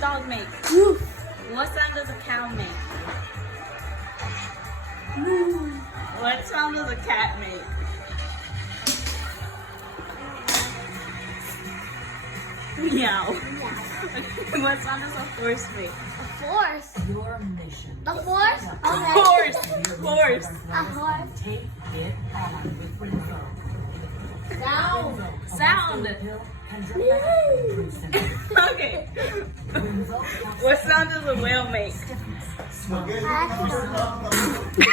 dog make? What sound does a cow make? What sound does a cat make? Meow. What sound does a horse make? A horse. Your mission. The horse? Okay. Horse. Horse. A horse. Take it on with Renzo. Sound. Sound. Pill can dramatically improve Okay. Renzo What sound does a whale make? Accident.